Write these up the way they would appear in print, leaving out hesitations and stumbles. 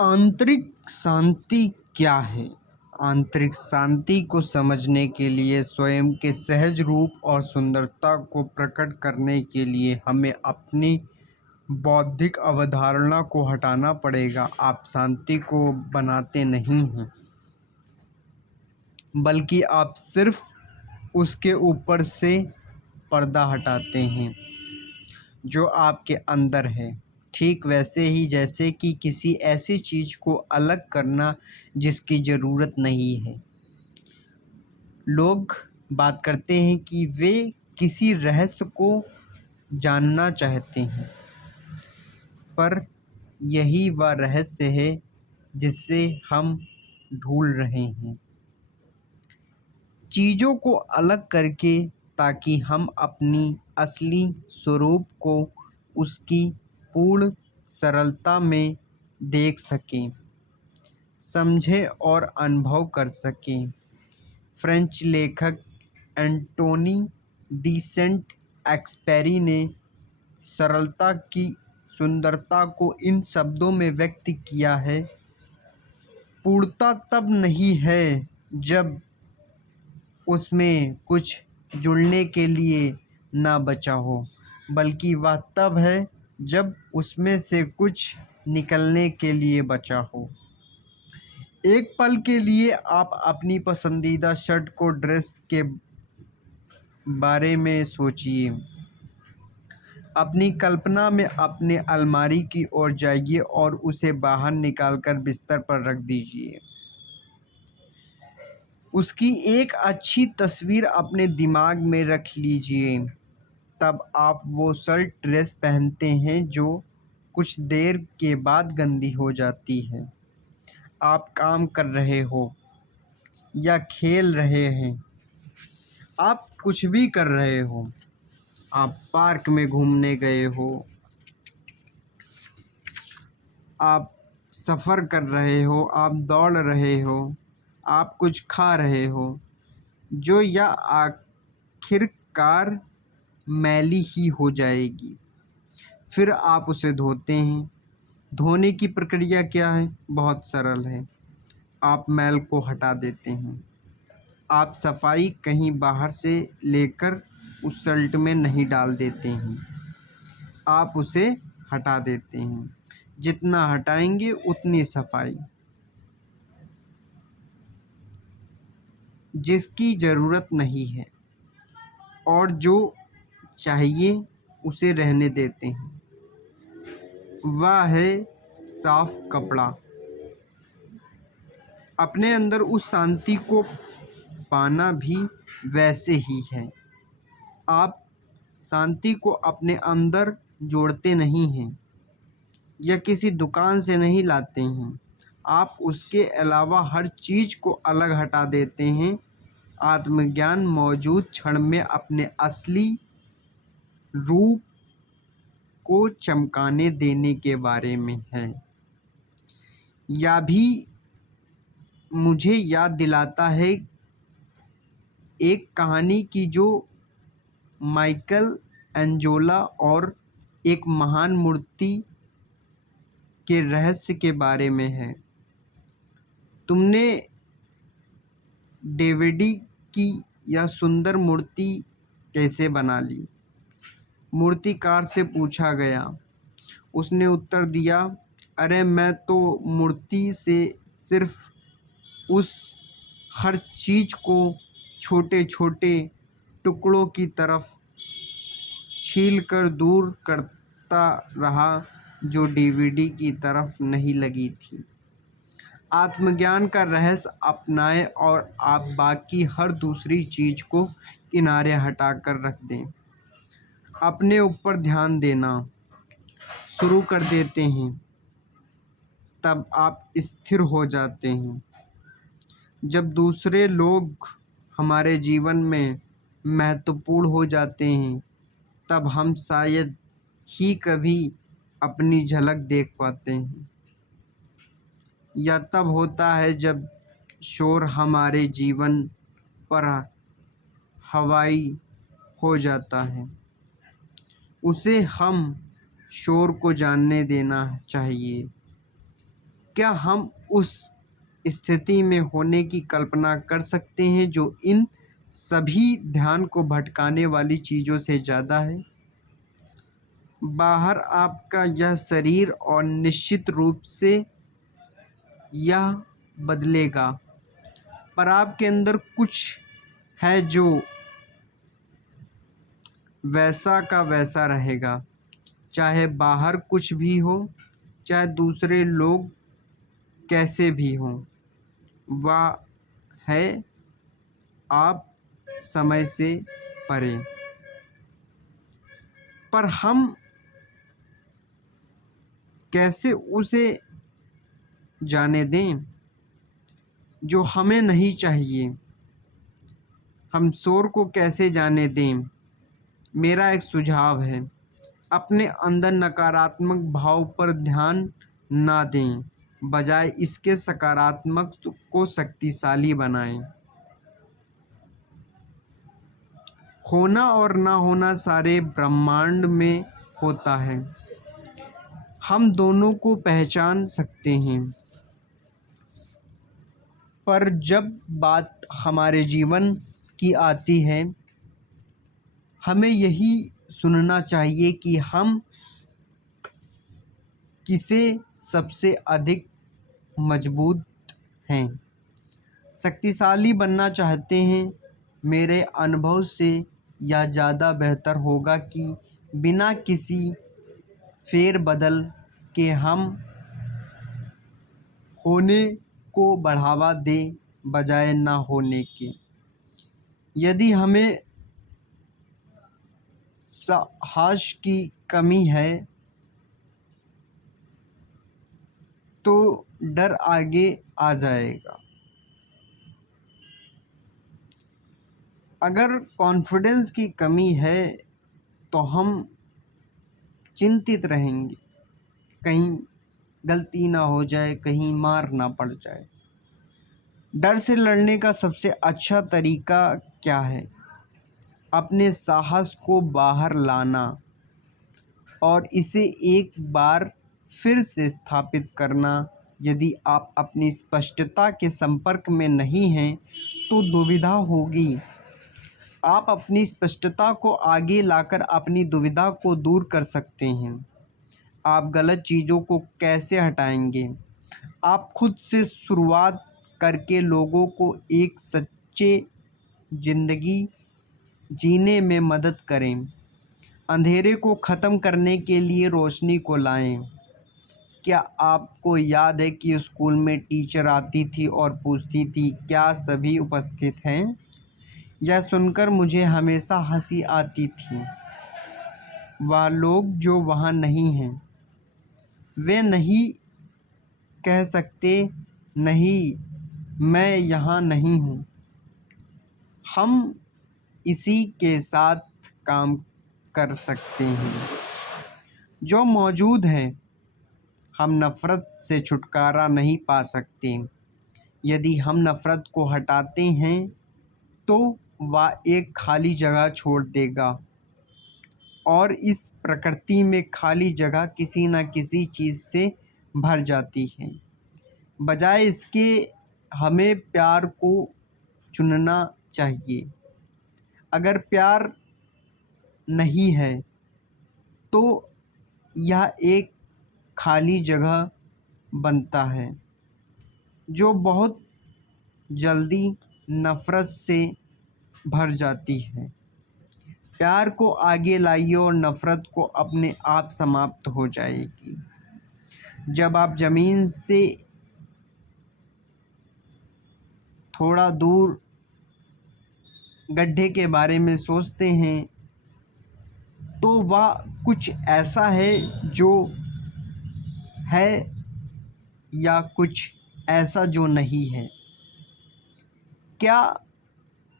आंतरिक शांति क्या है? आंतरिक शांति को समझने के लिए स्वयं के सहज रूप और सुंदरता को प्रकट करने के लिए हमें अपनी बौद्धिक अवधारणा को हटाना पड़ेगा। आप शांति को बनाते नहीं हैं, बल्कि आप सिर्फ उसके ऊपर से पर्दा हटाते हैं जो आपके अंदर है। ठीक वैसे ही जैसे कि किसी ऐसी चीज़ को अलग करना जिसकी ज़रूरत नहीं है। लोग बात करते हैं कि वे किसी रहस्य को जानना चाहते हैं, पर यही वह रहस्य है जिसे हम ढूंढ रहे हैं। चीज़ों को अलग करके, ताकि हम अपनी असली स्वरूप को उसकी पूर्ण सरलता में देख सकें, समझें और अनुभव कर सकें। फ्रेंच लेखक एंटोनी डी सेंट एक्सपेरी ने सरलता की सुंदरता को इन शब्दों में व्यक्त किया है: पूर्णता तब नहीं है जब उसमें कुछ जुड़ने के लिए ना बचा हो, बल्कि वह तब है जब उसमें से कुछ निकलने के लिए बचा हो। एक पल के लिए आप अपनी पसंदीदा शर्ट को ड्रेस के बारे में सोचिए। अपनी कल्पना में अपने अलमारी की ओर जाइए और उसे बाहर निकालकर बिस्तर पर रख दीजिए। उसकी एक अच्छी तस्वीर अपने दिमाग में रख लीजिए। तब आप वो शर्ट ड्रेस पहनते हैं जो कुछ देर के बाद गंदी हो जाती है। आप काम कर रहे हो या खेल रहे हैं, आप कुछ भी कर रहे हो, आप पार्क में घूमने गए हो, आप सफ़र कर रहे हो, आप दौड़ रहे हो, आप कुछ खा रहे हो, जो या आखिरकार मैली ही हो जाएगी। फिर आप उसे धोते हैं। धोने की प्रक्रिया क्या है? बहुत सरल है। आप मैल को हटा देते हैं। आप सफाई कहीं बाहर से लेकर उस शर्ट में नहीं डाल देते हैं, आप उसे हटा देते हैं। जितना हटाएंगे उतनी सफाई। जिसकी ज़रूरत नहीं है और जो चाहिए उसे रहने देते हैं। वह है साफ कपड़ा। अपने अंदर उस शांति को पाना भी वैसे ही है। आप शांति को अपने अंदर जोड़ते नहीं हैं या किसी दुकान से नहीं लाते हैं। आप उसके अलावा हर चीज़ को अलग हटा देते हैं। आत्मज्ञान मौजूद क्षण में अपने असली रूप को चमकाने देने के बारे में है। या भी मुझे याद दिलाता है एक कहानी की जो माइकल एंजोला और एक महान मूर्ति के रहस्य के बारे में है। तुमने डेविडी की यह सुंदर मूर्ति कैसे बना ली? मूर्तिकार से पूछा गया। उसने उत्तर दिया, अरे मैं तो मूर्ति से सिर्फ उस हर चीज़ को छोटे छोटे टुकड़ों की तरफ छील कर दूर करता रहा जो डीवीडी की तरफ नहीं लगी थी। आत्मज्ञान का रहस्य अपनाएं और आप बाकी हर दूसरी चीज़ को किनारे हटाकर रख दें। अपने ऊपर ध्यान देना शुरू कर देते हैं, तब आप स्थिर हो जाते हैं। जब दूसरे लोग हमारे जीवन में महत्वपूर्ण हो जाते हैं, तब हम शायद ही कभी अपनी झलक देख पाते हैं। या तब होता है जब शोर हमारे जीवन पर हवाई हो जाता है। उसे हम शोर को जानने देना चाहिए। क्या हम उस स्थिति में होने की कल्पना कर सकते हैं जो इन सभी ध्यान को भटकाने वाली चीज़ों से ज़्यादा है? बाहर आपका यह शरीर और निश्चित रूप से यह बदलेगा, पर आपके अंदर कुछ है जो वैसा का वैसा रहेगा, चाहे बाहर कुछ भी हो, चाहे दूसरे लोग कैसे भी हों। वह है आप समय से परे। पर हम कैसे उसे जाने दें जो हमें नहीं चाहिए? हम शोर को कैसे जाने दें? मेरा एक सुझाव है, अपने अंदर नकारात्मक भाव पर ध्यान ना दें, बजाय इसके सकारात्मक को शक्तिशाली बनाएं। होना और ना होना सारे ब्रह्मांड में होता है, हम दोनों को पहचान सकते हैं। पर जब बात हमारे जीवन की आती है, हमें यही सुनना चाहिए कि हम किसे सबसे अधिक मजबूत हैं, शक्तिशाली बनना चाहते हैं। मेरे अनुभव से यह ज़्यादा बेहतर होगा कि बिना किसी फेर बदल के हम होने को बढ़ावा दें बजाय ना होने के। यदि हमें साहस की कमी है तो डर आगे आ जाएगा। अगर कॉन्फिडेंस की कमी है तो हम चिंतित रहेंगे, कहीं गलती ना हो जाए, कहीं मार ना पड़ जाए। डर से लड़ने का सबसे अच्छा तरीका क्या है? अपने साहस को बाहर लाना और इसे एक बार फिर से स्थापित करना। यदि आप अपनी स्पष्टता के संपर्क में नहीं हैं तो दुविधा होगी। आप अपनी स्पष्टता को आगे लाकर अपनी दुविधा को दूर कर सकते हैं। आप गलत चीज़ों को कैसे हटाएंगे? आप खुद से शुरुआत करके लोगों को एक सच्चे ज़िंदगी जीने में मदद करें। अंधेरे को ख़त्म करने के लिए रोशनी को लाएं। क्या आपको याद है कि स्कूल में टीचर आती थी और पूछती थी, क्या सभी उपस्थित हैं? यह सुनकर मुझे हमेशा हंसी आती थी। वह लोग जो वहाँ नहीं हैं, वे नहीं कह सकते, नहीं, मैं यहाँ नहीं हूँ। हम इसी के साथ काम कर सकते हैं जो मौजूद है। हम नफ़रत से छुटकारा नहीं पा सकते। यदि हम नफ़रत को हटाते हैं तो वह एक खाली जगह छोड़ देगा, और इस प्रकृति में खाली जगह किसी न किसी चीज़ से भर जाती है। बजाय इसके हमें प्यार को चुनना चाहिए। अगर प्यार नहीं है तो यह एक खाली जगह बनता है जो बहुत जल्दी नफ़रत से भर जाती है। प्यार को आगे लाइए और नफ़रत को अपने आप समाप्त हो जाएगी। जब आप ज़मीन से थोड़ा दूर गड्ढे के बारे में सोचते हैं तो वह कुछ ऐसा है जो है या कुछ ऐसा जो नहीं है। क्या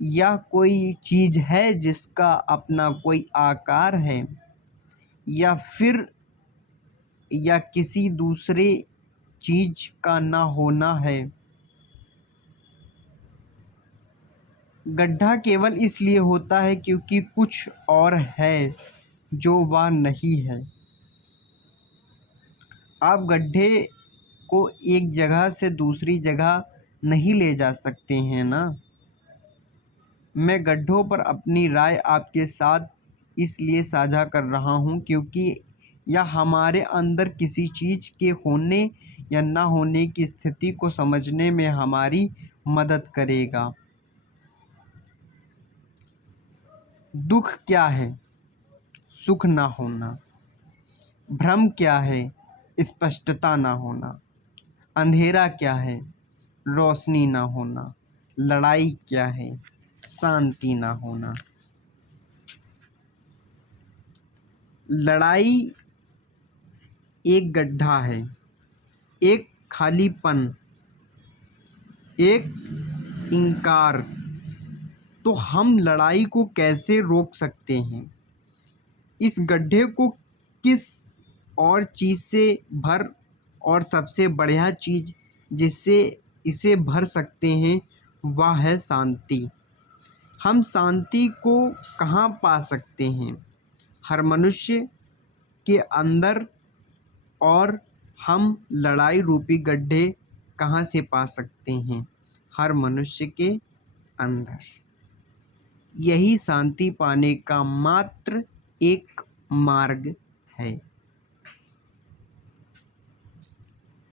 यह कोई चीज़ है जिसका अपना कोई आकार है, या फिर या किसी दूसरे चीज़ का ना होना है? गड्ढा केवल इसलिए होता है क्योंकि कुछ और है जो वह नहीं है। आप गड्ढे को एक जगह से दूसरी जगह नहीं ले जा सकते हैं ना। मैं गड्ढों पर अपनी राय आपके साथ इसलिए साझा कर रहा हूँ क्योंकि यह हमारे अंदर किसी चीज़ के होने या ना होने की स्थिति को समझने में हमारी मदद करेगा। दुख क्या है? सुख ना होना। भ्रम क्या है? स्पष्टता ना होना। अंधेरा क्या है? रोशनी ना होना। लड़ाई क्या है? शांति ना होना। लड़ाई एक गड्ढा है, एक खालीपन, एक इनकार। तो हम लड़ाई को कैसे रोक सकते हैं? इस गड्ढे को किस और चीज़ से भर और सबसे बढ़िया चीज़ जिससे इसे भर सकते हैं वह है शांति। हम शांति को कहाँ पा सकते हैं? हर मनुष्य के अंदर। और हम लड़ाई रूपी गड्ढे कहाँ से पा सकते हैं? हर मनुष्य के अंदर। यही शांति पाने का मात्र एक मार्ग है।